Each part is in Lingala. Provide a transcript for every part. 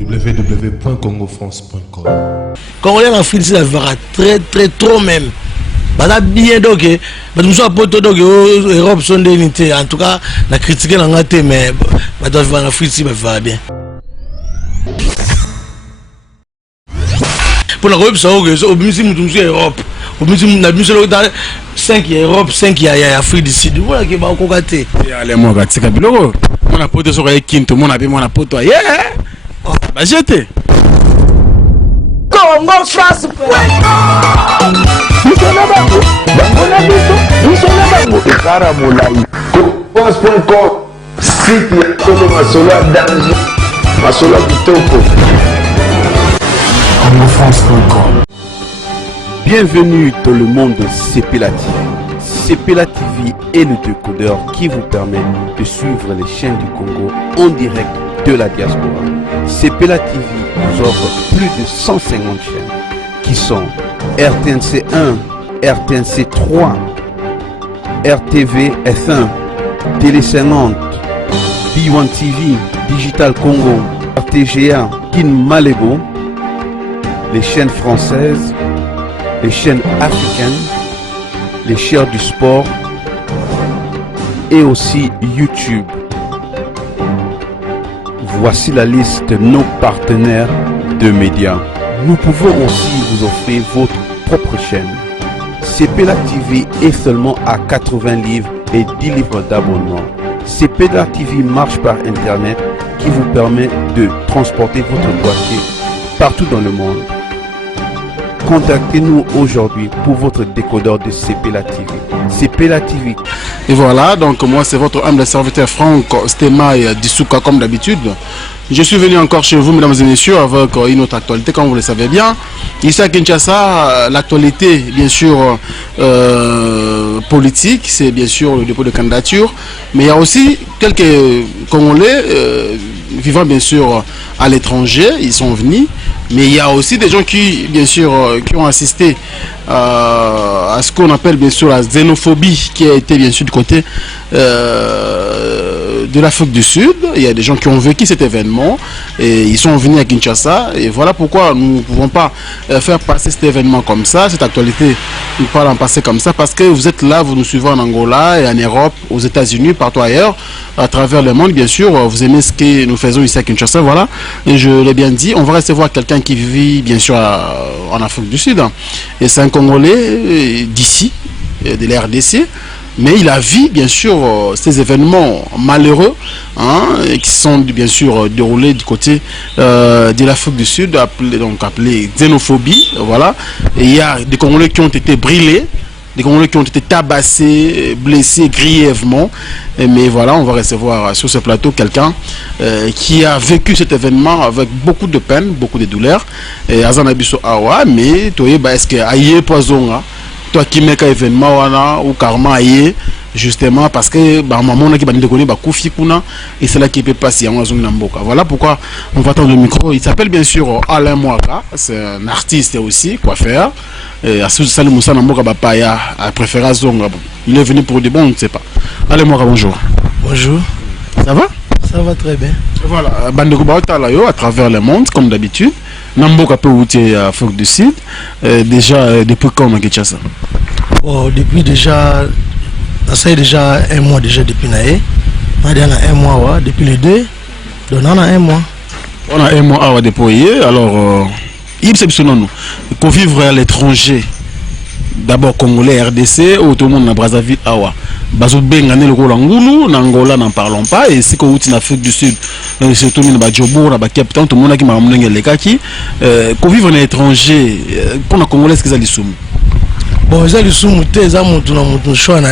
www.congofrance.com. Congolais en Afrique, ça va très trop même. Bah bien donc, mais nous sommes pas donc Europe sont d'unité. En tout cas, la critique est en gâté, mais bah dans en Afrique, ça va bien. Pour la Europe, ça au minimum nous sommes Europe. Au minimum nous sommes dans 5 Europe, 5 Afrique du Sud. Voilà qui va encore gâter. Allez moi gâter kabilo. Mon apote sur les quinto, mon abi mon apote. Yeah. Bah j'étais. Congo France. France.com, site ya Tolo Masola danger, Masola Kitoko. CongoFrance.com. Bienvenue dans le monde de Sepela TV. Sepela TV est le décodeur qui vous permet de suivre les chaînes du Congo en direct de la diaspora. Sepela TV vous offre plus de 150 chaînes qui sont RTNC 1, RTNC 3, RTV F1, Télé 50, B1 TV, Digital Congo, RTGA, Kin Malebo, les chaînes françaises, les chaînes africaines, les chaînes du sport et aussi YouTube. Voici la liste de nos partenaires de médias. Nous pouvons aussi vous offrir votre propre chaîne. Sepela TV est seulement à 80 livres et 10 livres d'abonnement. Sepela TV marche par Internet qui vous permet de transporter votre boîtier partout dans le monde. Contactez-nous aujourd'hui pour votre décodeur de Sepela TV. Sepela TV. Et voilà, donc moi c'est votre humble serviteur Franck Stema Dissouka comme d'habitude. Je suis venu encore chez vous, mesdames et messieurs, avec une autre actualité, comme vous le savez bien. Ici à Kinshasa, l'actualité, bien sûr, politique, c'est bien sûr le dépôt de candidature. Mais il y a aussi quelques Congolais vivant, bien sûr, à l'étranger, ils sont venus. Mais il y a aussi des gens qui, bien sûr, qui ont assisté à ce qu'on appelle, bien sûr, la xénophobie, qui a été, bien sûr, du côté de l'Afrique du Sud. Il y a des gens qui ont vécu cet événement et ils sont venus à Kinshasa. Et voilà pourquoi nous ne pouvons pas faire passer cet événement comme ça, cette actualité, nous pas en passer comme ça, parce que vous êtes là, vous nous suivez en Angola et en Europe, aux États-Unis, partout ailleurs, à travers le monde, bien sûr. Vous aimez ce que nous faisons ici à Kinshasa, voilà. Et je l'ai bien dit, on va recevoir quelqu'un qui vit, bien sûr, en Afrique du Sud. Et c'est un Congolais d'ici, de la RDC. Mais il a vu, bien sûr, ces événements malheureux qui sont, bien sûr, déroulés du côté de l'Afrique du Sud, appelé xénophobie. Voilà. Et il y a des Congolais qui ont été brûlés, des Congolais qui ont été tabassés, blessés grièvement. Mais voilà, on va recevoir sur ce plateau quelqu'un qui a vécu cet événement avec beaucoup de peine, beaucoup de douleur. Et Azanabiso Awa, mais est-ce que Aïe Poison, toi qui mets un événement ou karma justement parce que maman qui va nous déconner koufi kuna et c'est là qui peut passer en Mboka. Voilà pourquoi on va attendre le micro. Il s'appelle bien sûr Alain Mwaka, c'est un artiste aussi, coiffeur. Et à ce salut Moussa Mboka Bapaya a préféré Zonga. Il est venu pour des bons, on ne sait pas. Alain Mwaka, bonjour. Bonjour. Ça va? Ça va très bien. Voilà, Bandeko Baotalayo à travers le monde comme d'habitude. Namboka peut outer à Afrique du Sud. Déjà depuis quand on a Kinshasa? Oh, depuis déjà, ça est déjà un mois déjà depuis naé. On a un mois depuis les 2. Donc on a un mois. On a un mois à déployer. Alors, il nous pour vivre à l'étranger. D'abord Congolais RDC ou tout le monde na Brazzaville awa. Bazo bengane le Ngulu, Angola n'en parlons pas et c'est qu'au en Afrique du Sud, surtout na Djobour, na Capitaine, tout le monde qui m'a amené les kaki. Pour vivre à l'étranger, pour les Congolais, qu'est-ce qu'ils ont soumis? Bon, ils ont soumis tes amis, tout choix na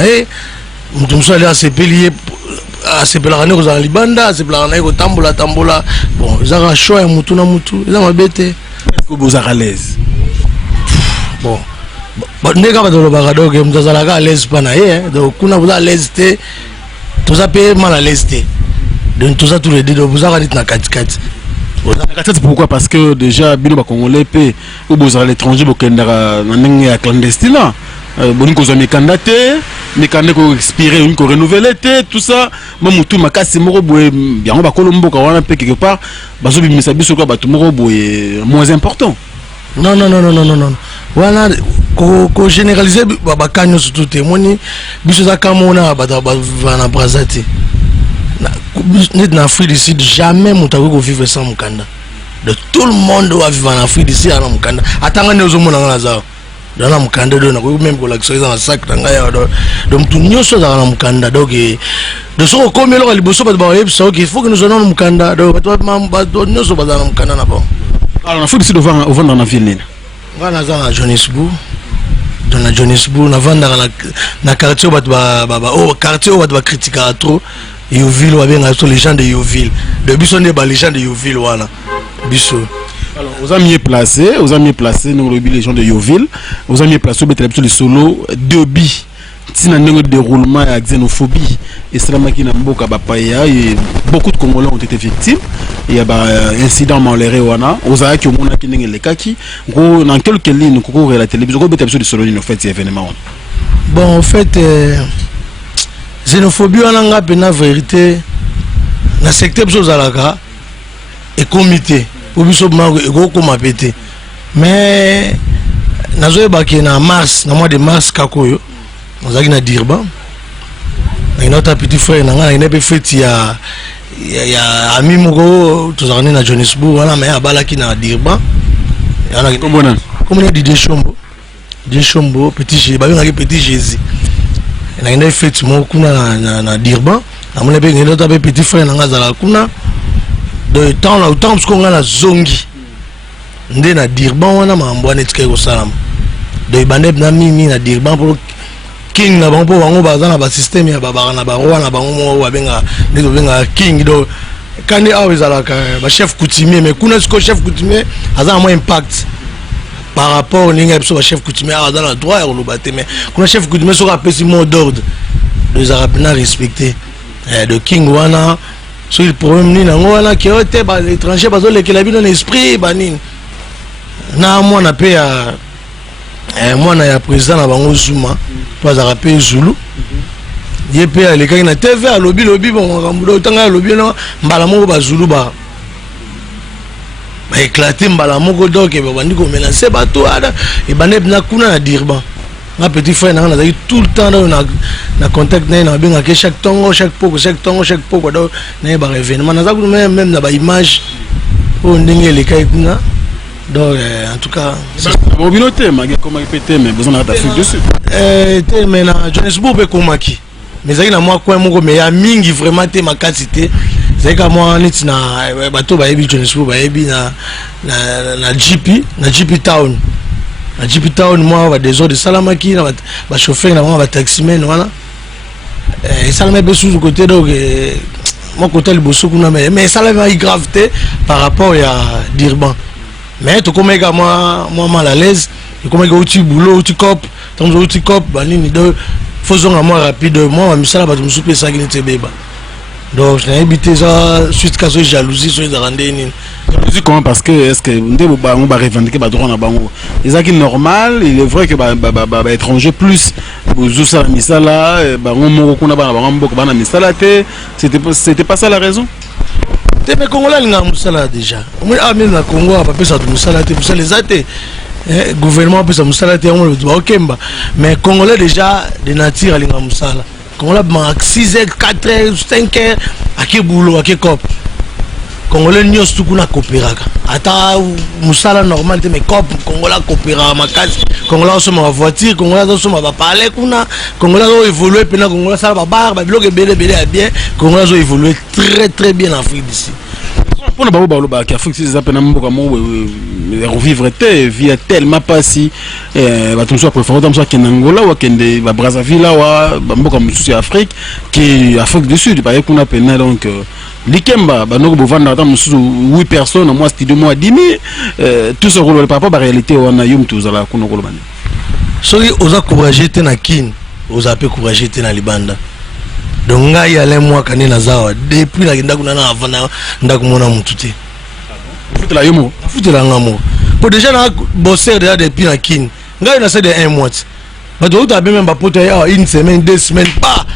tout choix là c'est payé à se plaindre aux Libanda, se plaindre aux Tambola. Bon, ils ont choix et mutu na mutu, ils ont bêté. Est-ce que vous êtes à l'aise? Bon. Ndeka batolo bakadoke mtazalaka à l'aise pas naé donc kuna vous à l'aise té tout ça paye mal à l'aise té donc tout ça tous les deux vous avez dit na kati pourquoi? Parce que déjà bino ba Congolais pe ou vous à l'étranger bokendaka na ndenge ya clandestin Bon ko zo mikanda te, mikanda ko expirer, on ko renouveler te, tout ça. Moi mutu makasi moko boye bien on ba kolomboka wana pe quelque part, bazo bimisa biso ko batu moko boye moins important. Non. Voilà, ko généraliser ba kanyo surtout témoigner biso za kamona ba na brazati. Na Afrique du Sud jamais mutako ko vivre sans mukanda. De tout le monde va vivre en Afrique du Sud à mukanda. Atanga ne ozomona na za. Dans la mukanda do na ko même ko la so za sac tanga ya do. Donc tout nyoso za na mukanda donc de so ko melo ka liboso ba ba yebisa il faut que nous allons mukanda do ba nyoso ba za na mukanda na ba. Alors en Afrique du Sud on va dans la ville. On va dans Johannesburg. Dans la Johannesburg, on va dans la quartier où quartier où on va critiquer trop. Yoville, on va les gens de Yoville. De Bisson les gens de Yoville voilà. Bisson. Alors, vous avez mieux placé, nous les gens de Yoville, vous avez mieux placé les solo de bi. Si nous avons un déroulement à xénophobie, et cela m'a dit beaucoup de Congolais ont été victimes. Il y a un incident malheureux wana. Aux arrêts qui ont monté qui n'engagent les kaki. Dans quelques lignes, nous la télévision. Comment vous avez solo en fait ces événements? Bon, en fait, xénophobie on a une vérité. Dans le secteur de Zalaka et comité. Pour biso mango ego koma pété. Mais nazoe baki na mars, na mois de mars kakoyo. On a na Dirban. Notre petit frère na ngana ina fête ya ami moko tozarani na Johannesburg wana mais abalaki na Dirban. Yana comment on dit des chombo petit Jésus, ba ngaki petit Jésus. Na ina fête mo kuna na Dirban. Na mona be notre petit frère na ngazala kuna. De temps là autant parce qu'on a la zongi ndé na Dirban wana mambo netike ko salam de bandep na mimi na Dirban pour king na bango bango baza na ba système ya baba na ba roi na bango mo wa benga ndeko benga king do kandi awezala ka ba chef coutumier mais kuna ce chef coutumier aza moins impact par rapport ninga biso ba chef coutumier aza na droit ya lo baté mais kuna chef coutumier so rappelle si mot d'ordre les arabes na respecter de king wana. Sur le problème ni nango wana qui était ba étranger bazo lekela bino na esprit banine na moi na pe ya moi na ya président na bango Zuma pas à rappeler Zulu ye pe ya lekaki na TV a lobby bon ngambudo tanga lobby na mbala moko ba Zulu ba éclater mbala moko donc ba bandi ko menacer bato ada e bande na kuna na Dirban. Ma petit frère n'a tout le temps na contact na benga que chaque tongo chaque poko do na ba événement na même na ba image on ndenge les kaituna donc en tout cas mobilité magé comment répéter mais besoin d'Afrique du Sud mais na Johannesburg pe komaki mais ça na moi coin moko mais ya mingi vraiment te makasité c'est comme moi neti na bato ba yebi Johannesburg ba yebi na GP town. À GP Town, moi, va des ordres de Salamaki, va chauffeur, va taximen, voilà. Et ça m'a sous le côté donc, mon côté le bosso mais ça m'a gravité par rapport à Dirban. Mais tout comme moi mal à l'aise, et comme outil boulot, outil cop, tant outil cop, banini de faisons à moi rapidement, mais ça va me souper ça qui n'était pas. Donc je n'ai évité ça suite à ce jalousie sur les arrandés. Jalousie comment parce que est-ce que on va revendiquer ba droit na bango. Les acquis normal, il est vrai que ba étranger plus vous ça misala ba ngomoko kuna ba ngomoko ba na misala te c'était pas ça la raison. Mais Congolais linga musala déjà. Moi ami na Congo a pas ça de musala te pour ça les athées. Gouvernement peut ça musala te on le dit OK mais Congolais déjà de nature linga musala. Congolais ma 6h 4h 5h à quel boulot à quel cop. Congolais nyos tout kuna coopéraka ata musala normal te mais cop Congolais coopéra makasi Congolais so ma voiture Congolais so ma parler kuna Congolais so évoluer pena Congolais ça ba bar ba bloquer belé bien Congolais so évoluer très bien en Afrique d'ici pour le balo ba ki Afrique c'est pena mboka mo revivre te via tellement pas si ba tumso préféré tumso ki Angola ou kende ba Brazzaville wa mboka mususu ya Afrique qui Afrique du Sud ba kuna pena donc Likemba, banoko bovanda ata mususu 8 personnes, moi studio moi 10 000, tout ce rôle par rapport à la réalité on a yum tous ala kuno kolobani. Soki oza courageux te na kin, oza pe courageux te na libanda. Donc ngai ale moi kané na zawa depuis na kinda kuna na avana ndako mona mutu te. Futela yomo, futela ngamo. Pour déjà na bosser déjà depuis na kin. Ngai na c'est de 1 mois. bato ta même ba poto ya une semaine 2 semaines pas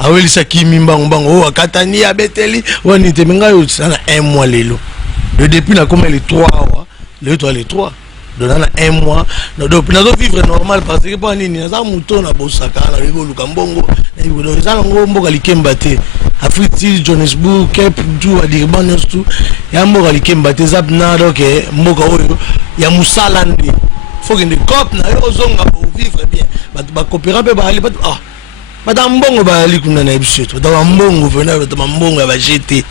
awelisa kimi mbango akatani abeteli wani te menga yo sana 1 mois lelo depuis na comme les 3 les 3 dans 1 mois donc na do vivre normal parce que pas nini za muto na bosaka na rigolo kambongo na rigolo za ngombo kalikemba te Afrique Johannesburg Cape du Durban tout ya mboka kalikemba te zap na donc mboka oyo ya musala ndi faut que ne cop na yo zonga pour vivre bien ba coopérer ba ali ba mbongo ba ali kuna na biseto ba mbongo vena ba mbongo ba jeter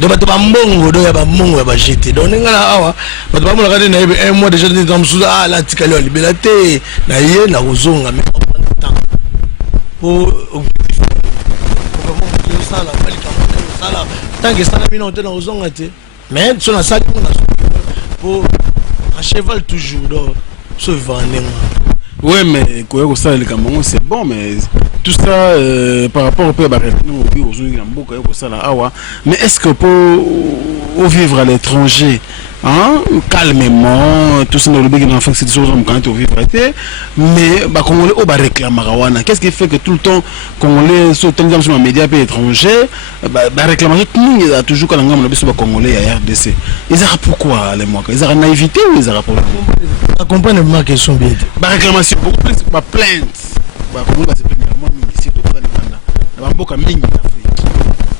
donc bato ba mbongo do ya ba mbongo ya ba jeter donc ngala awa bato ba mulaka na yebe 1 mois déjà dans musuza la tikalo libela te na ye na kozonga mais en temps pour sala malika sala tant que sala bino te na kozonga te mais so na sala pour un cheval toujours donc so vendre. Ouais, mais c'est bon, mais tout ça par rapport au peuple, mais est-ce que pour vivre à l'étranger, hein, calmement, tout ça dans le béguin en fait, c'est des choses quand on vit mais bah quand on réclame Marawana, qu'est-ce qui fait que tout le temps quand on est sur les médias étrangers, bah réclamer tout le monde a toujours quand on a besoin de Congolais à RDC. Ils ont pourquoi les mois? Ils ont naïveté ou ils ont rapport? Je comprends ma question bien. Bah réclamation beaucoup plus, bah plainte, bah comment va se plaindre moi surtout dans les Rwanda, dans Mboka mingi d'Afrique.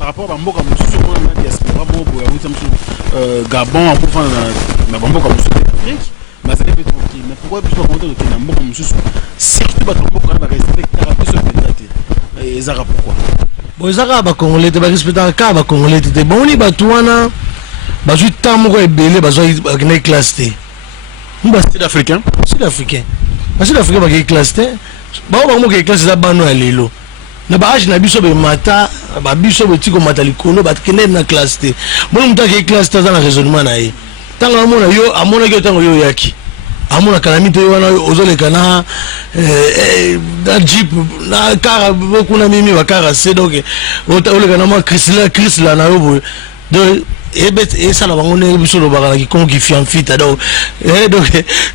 Par rapport à Mboka Moussou, on a diaspora Gabon pour faire na Mboka Moussou d'Afrique, bah ça fait tranquille. Mais pourquoi plus pas compter de Mboka Moussou surtout bah Mboka va respecter la plus de et Zara pourquoi? Bon Zara ba Congolais te ba respecter ka ba Congolais te bon ni ba tuana ba ju tamu ko ebele ba zo na classe te. Sud-africain. Sud-africain. Sud-africain ba ke classe te. Ba mo ke classe za bano ya lelo. Na ba age na biso be mata ba biso be tiko mata likolo ba kene na classe te. Bon muta ke classe ta na raisonnement na ye. Tanga mona yo amona ke tango yo yaki. Amona kalamite yo wana ozoleka na na jeep na car beaucoup na mimi ba car c'est donc oleka na ma Chrysler na yo bo. Donc et ça la bango ne biso lo baka ki kon ki fiamfita donc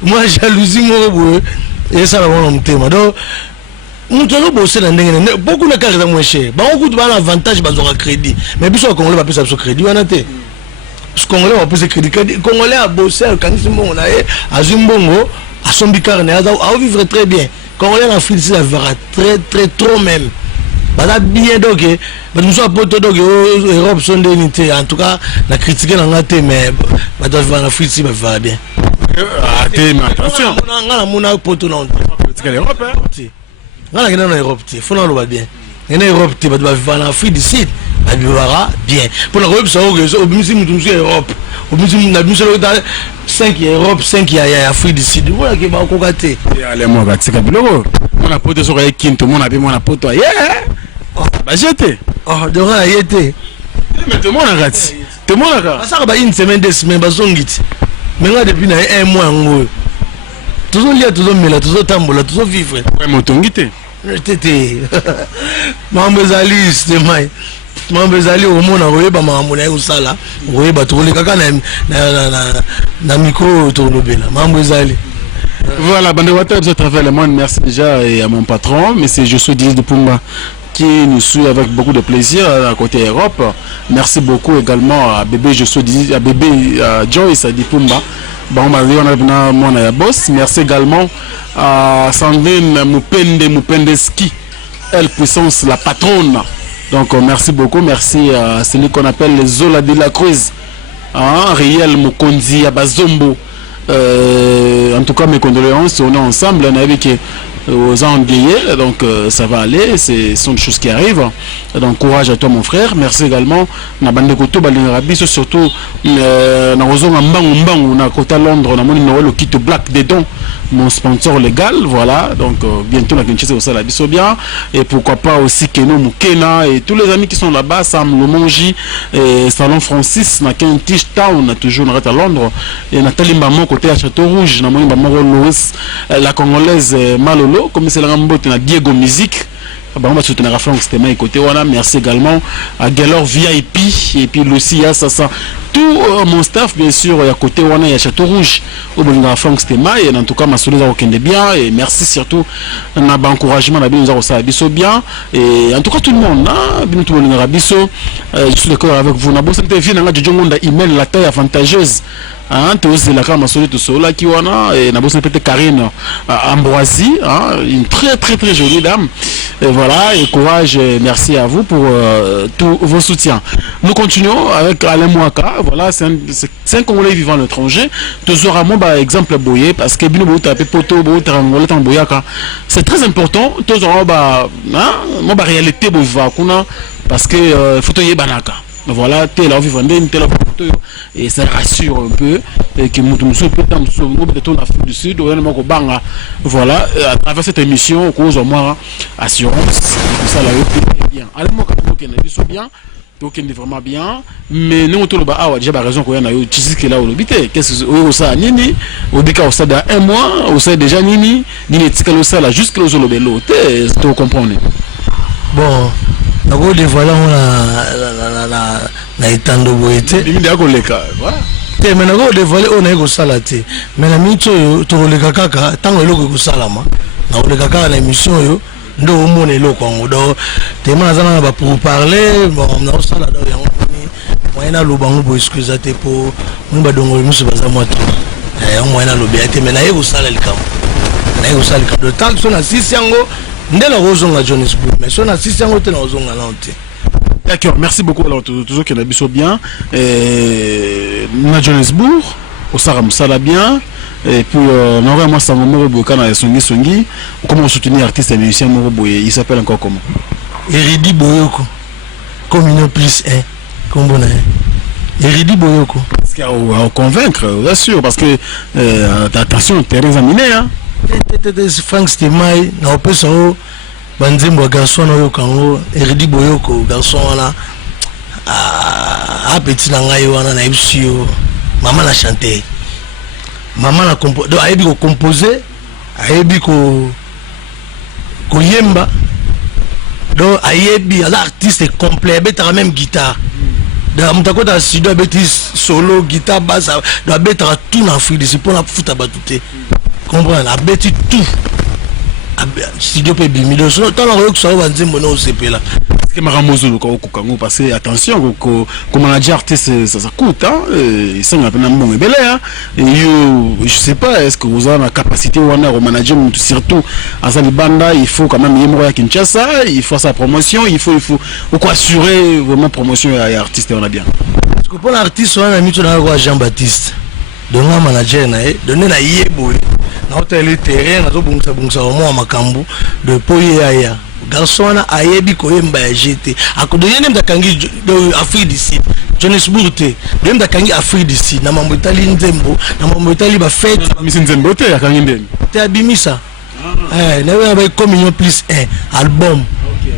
moi jalousie mo et ça la bango mtema donc nous devons bosser dans ndenge beaucoup na carte moins cher ba beaucoup de avantage ba zo crédit mais biso Congolais ba pesa biso crédit wana te Congolais ba pesa crédit Congolais a bossé quand ils sont na e azumbongo a sombi carne a vivre très bien Congolais en Afrique ça va très trop même bah bien donc nous sommes pas donc Europe sont des unités en tout cas la critiquer dans la thé mais bah dans la Afrique ça va bien mais attention ngala mona poto non critiquer l'Europe ngala ngena na Europe te faut na lo ba bien ngena Europe te ba vivre en Afrique du Sud ba vivra bien pour la Europe ça au bimisi mutumsi Europe au bimisi na bimisi lo 5 Europe 5 ya Afrique du Sud voilà que ba ko gâté allez moi va tika biloko on a poto sur Kinto mon abi mon a poto bah j'étais de rien yété mais tout le monde a gâté tout le monde a gâté ça va une semaine 2 semaines ba zongiti mais là depuis 1 mois ngo toujours lié toujours mela toujours tambola toujours vivre ouais motongité tété mambezali c'est mai mambezali au monde oyeba mamona usala oyeba tole kaka na micro tolobela mambezali. Voilà, bande WhatsApp à travers le monde. Merci déjà et à mon patron, monsieur Josué Diz de Pumba, qui nous suit avec beaucoup de plaisir à côté Europe. Merci beaucoup également à bébé Josué Diz, à bébé Joyce de Pumba. Bon, on a boss. Merci également à Sandrine Mupendeski, elle puissance la patronne. Donc merci beaucoup, merci à celui qu'on appelle les Zola de la Cruz, Riel Mukonzi Abazombo. En tout cas mes condoléances, on est ensemble, on a vu que aux Anglais, donc ça va aller, ce sont des choses qui arrivent, donc courage à toi mon frère. Merci également na bande koto balingarabi surtout na rozonga mbangu na côté Londres na moni no le kit black dedans mon sponsor légal, voilà, donc bientôt la Kinshasa au sala biso bien, et pourquoi pas aussi Keno Mukena et tous les amis qui sont là-bas, Sam Lomonji et Salon Francis na Kentish Town, toujours à Londres, et Nathalie Mbamo côté à Château Rouge, na moni Mbamo Louis, la congolaise Malolo, comme c'est la Rambote na Diego Musique, on va soutenir à Franck Stema et côté wana. Merci également à Galor VIP et puis Lucia Sassa, tout mon staff bien sûr, à côté wana il y a Château Rouge au Bolinga Franck Stema et en tout cas ma soleil a aucun de bien et merci surtout na encouragement na bien nous ça biso bien et en tout cas tout le monde bien tout le monde biso je suis d'accord avec vous na bon c'était vie na Jojo Ngonda email la taille avantageuse tu aussi la carte ma soleil tout cela qui wana et na bon peut-être Karine Ambroisie une très jolie dame et voilà et courage et merci à vous pour tous vos soutiens. Nous continuons avec Alain Mouaka. Voilà, c'est un Congolais vivant à l'étranger. Toujours à mon exemple boyé parce que c'est très important. Toujours mon réalité parce que photo banaka. Voilà, tel a vivant et ça rassure un peu et que nous sommes Afrique du Sud voilà à travers cette émission cause au moins assurance ça là bien allez moi quand on bien donc on est vraiment bien mais nous tout le bas déjà raison qu'on a eu qui là au lobité qu'est-ce que ça nini au dika au stade un mois au stade déjà nini tikalo ça là jusque aux lobelo tu comprends bon nako dévoiler na etando boete bimbi akoleka voilà te mais nako dévoiler on eko sala te mais na mito yo to koleka kaka tango eloko ko salama na koleka kaka na émission yo ndo omona eloko ngo do te mazana ba pour parler bon na sala do yango ni moyena lobango bo excuse te po mo ba dongo musu baza moto moyena lobiate mais na eko sala likambo na eko sala likambo tant so na sisi yango ndela kozonga Johannesburg mais so na sisi yango te na kozonga lanté. D'accord, merci beaucoup alors toujours qui a biso bien na Johannesburg au Saram Sala bien et puis on aurait moi ça Moro Bokana Songi comment soutenir artiste et musicien Moro Boye il s'appelle encore comment Eridi Boyoko Communion plus 1 comme bon Eridi Boyoko parce qu'il y a convaincre bien sûr parce que attention Thérèse Aminé hein Frank Stemai na opesa o banzembo garçon oyo kango Eridi Boyoko garçon wana petit na ngai wana na ibsio maman na chanter maman na composer do ayebi ko composer ayebi ko yemba do ayebi ala artiste complet betara même guitare da mutakota studio beti solo guitare basse do betara tout na Afrique c'est pour la futa batute comprendre la beti tout studio pe bimido so tant la que ça va nzembo na osepela parce que maramozolo ko kango parce que attention ko manager artiste ça coûte hein et ça n'a pas bon et belé hein je sais pas est-ce que vous avez la capacité ou à manager surtout à Zalibanda il faut quand même yemro ya Kinshasa il faut sa promotion il faut ou quoi assurer vraiment promotion à artiste on a bien parce que pour l'artiste on a mis tout dans le Jean-Baptiste donc un manager na donner na yebo na hôtel terrain na zo bungsa au moins makambu de poye aya garçon na ayebi ko yemba ya jeté akodo yene mtakangi de Afrique du Sud Johannesburg te de mtakangi Afrique du Sud na mambo itali nzembo na mambo itali ba fête misi nzembo te akangi ndeni te abimisa na ba communion plus 1 album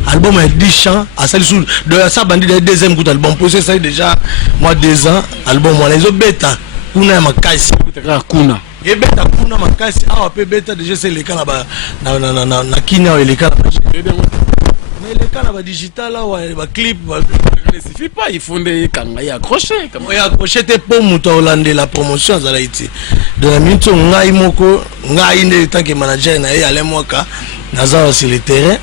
album avec 10 chants à celle sous de ça bandi de deuxième coup album posé ça déjà moi 2 ans album moi les bêta kuna ya makasi kuna ebeta kuna makasi awa pe beta déjà c'est les kana ba na kina les kana mais les kana ba digital là ba clip ne suffit pas il faut des kanga ya accrocher comment ya accrocher te pour muto hollandais la promotion za laiti de la minute ngai moko ngai ne tant que manager na Alain Mouaka naza sur le terrain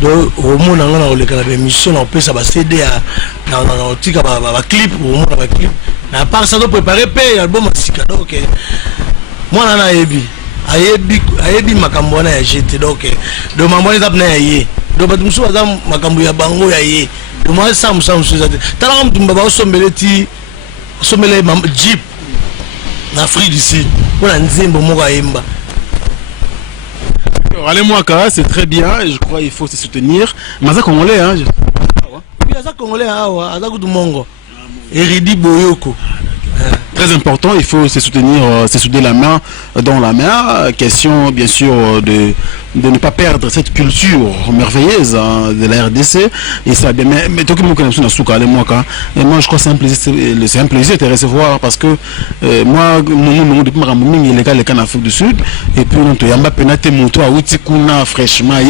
do romo na ngana oleka na émission na pesa ba CD na tika ba clip romo na ba clip na part ça do préparer pe album asika donc moi na ayebi makambo na ya jeté donc do mambo na tap na yé do ba tumsu za makambo ya bango ya yé do moi sam ça tala mtumba ba osombele jeep na Afrique du Sud pour la nzembo moko ayemba. Allez Mouaka, c'est très bien et je crois qu'il faut se soutenir. Maza Congolais hein. Oui, Maza Congolais Aza Kutumongo. Eridi Boyoko. très important, il faut se souder la main dans la main. Question bien sûr de ne pas perdre cette culture merveilleuse de la RDC. Et ça, mais toi qui me connais sur Nasuka, et moi je crois que c'est un plaisir de te recevoir parce que moi, depuis que je suis en Afrique du Sud, et puis on a pénaté mon toit, Outikuna fraîchement,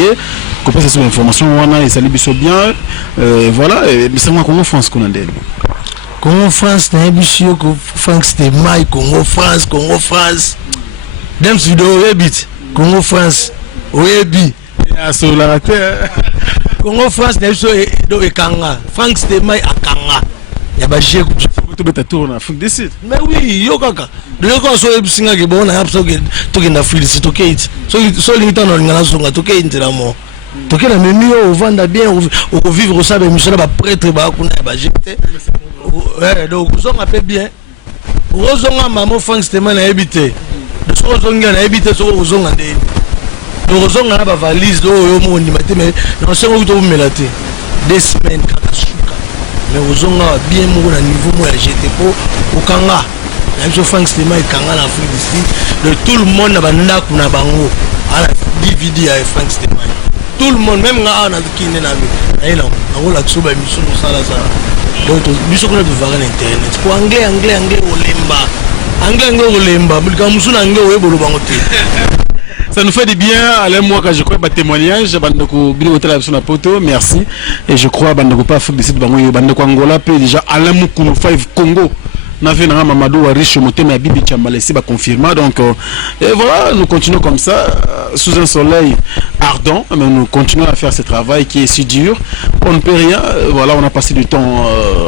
qu'on passe sur l'information, et ça libère bien. Voilà, c'est moi comment France qu'on a dit. Congo France, na ebisio ko France c'était Mai Congo France. Dem vidéo ebit Congo France. Oyebi. Ya sur la terre. Congo France na ebisio do ekanga. France c'était Mai akanga. Ya ba je ku tu beta tour na Afrique du Sud. Mais oui, yo kaka. De ko so ebisinga ke bona yapso ke to ke na Philippe to ke it. So limita no ngana so ngato ke intera mo. To ke na memi o vanda bien o vivre ça be monsieur ba prêtre ba kuna ba jeté. Ouais, donc vous en appelez bien. Vous en maman France tellement habité. De ce qu'on a habité sur vous en andé. Donc vous en a ba valise do yo mo ni maté mais non c'est vous to melaté. 2 semaines kakasuka. Mais vous en a bien mo na niveau mo j'étais au Kanga. La France tellement Kanga en Afrique du Sud. De tout le monde na banda kuna bango. Ala DVD à France tellement. Tout le monde même nga na kine na mi. Aïe là, on la tsuba mission ça là ça. Donc, nous sommes en internet. Pour anglais olemba. Ça nous fait du bien. Alain, moi, quand je crois que témoignage, merci. Et je crois que pas Afrique du Sud, Angola, déjà Alain Moukoulou 5 Congo. N'avait pas Mamadou riche moté mais Bibi Tchamalessi va confirmer. Donc et voilà, nous continuons comme ça sous un soleil ardent, mais nous continuons à faire ce travail qui est si dur. On ne peut rien. Voilà, on a passé du temps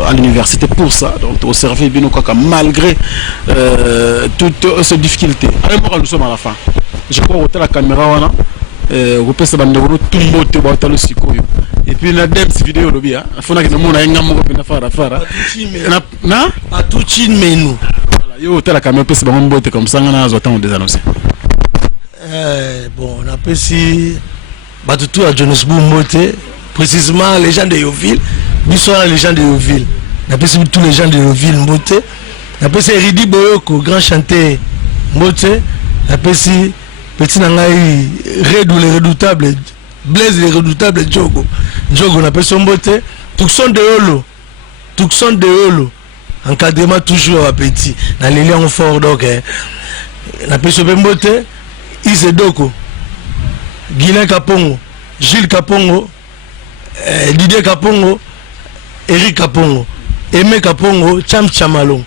à l'université pour ça. Donc au service bien malgré toutes ces difficultés. Allez, moi, nous sommes à la fin. Je crois que la caméra et puis la dance vidéo lobby hein faut na que mona nga moko na fara na a tout chin menu voilà yo tela caméra pesi ba mbote comme ça ngana zo temps des annoncer bon on appelle si tout à Johannesburg mbote précisément les gens de Yoville biso les gens de Yoville on appelle si tous les gens de Yoville mbote on appelle si Ridi Boyoko grand chanteur mbote on appelle si petit nangai Redou le redoutable Blaise le redoutable Djogo on appelle son beauté Tucson de Holo encadrement toujours à petit dans les liens forts donc on appelle son beauté Ise Doko Guilain Kapongo Gilles Kapongo Didier Kapongo Eric Kapongo Aimé Kapongo Cham Chamalon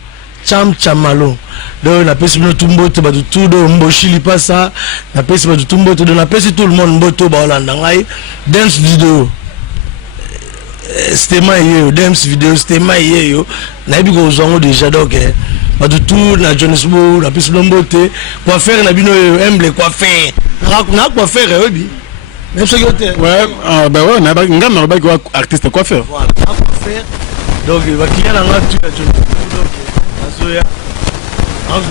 donc on appelle ce tout mbote ba tout do mboshili pas ça on appelle ce tout mbote on appelle tout le monde mboto ba Hollande ngai dance vidéo c'était maïe dance vidéo c'était maïe yo na bi ko zongo déjà donc ba tout na Johannesburg na pesi mbote quoi faire na bino humble quoi faire na quoi faire obi même ce que ouais bah ouais na ba ngam ba ko artiste quoi faire voilà quoi faire donc va client na tu à Johannesburg donc azoya donc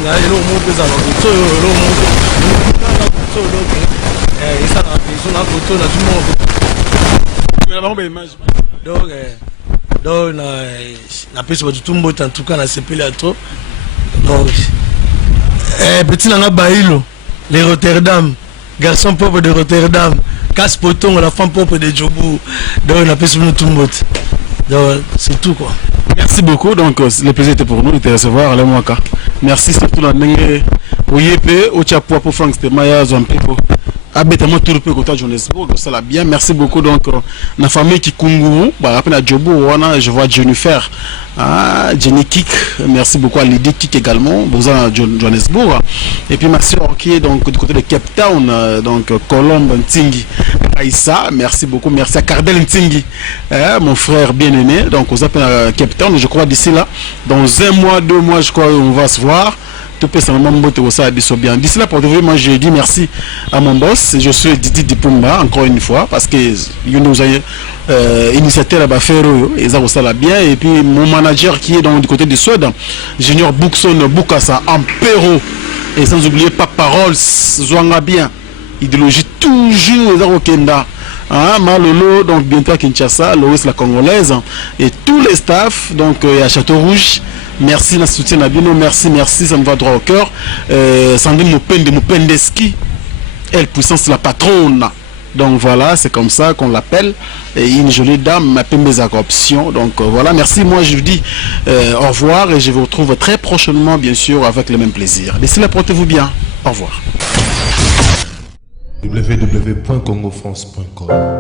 na pesi ba tout mbote en tout cas na sepeli à trop donc petit nanga Bailo les Rotterdam garçon pauvre de Rotterdam casse poton la femme pauvre de Djobu donc na pesi tout mbote donc c'est tout quoi. Merci beaucoup. Donc le plaisir était pour nous de te recevoir Alain Mwaka. Merci surtout la Nenge Oyepe Ochapoa pour Frank Stemaya Zompipo. Abetamo tout le peu côté Johannesburg, ça l'a bien. Merci beaucoup donc la famille qui Kunguru, bah après la Djobo wana je vois Jennifer, Jenny Kik, merci beaucoup à Lydie Kik également, Boza Johannesburg. Et puis ma soeur qui est donc du côté de Cape Town, donc Colombe Ntingi, Aïssa, merci beaucoup, merci à Cardel Ntingi, mon frère bien-aimé. Donc aux appels à Cape Town, je crois d'ici là, dans 1 mois, 2 mois, je crois on va se voir. Tout peut bien. D'ici là, pour moi, je dis merci à mon boss. Je suis Didi Dipumba, encore une fois, parce que il nous a initiateur à Ferro, et ça va bien. Et puis mon manager qui est du côté du Suède, Junior Boukson Boukassa, Ampero, et sans oublier Paparol, Zwanga bien. Idéologie toujours Kenda. hein, Malolo, donc bientôt à Kinshasa, Loïs la Congolaise, et tous les staffs, donc à Château-Rouge. Merci, la soutien Nabino, merci, ça me va droit au cœur. Sandrine Mupendeski, elle puissance la patronne. Donc voilà, c'est comme ça qu'on l'appelle. Une jolie dame, ma mes options. Donc voilà, merci. Moi je vous dis au revoir et je vous retrouve très prochainement, bien sûr, avec le même plaisir. D'ici là, portez-vous bien. Au revoir. www.congofrance.com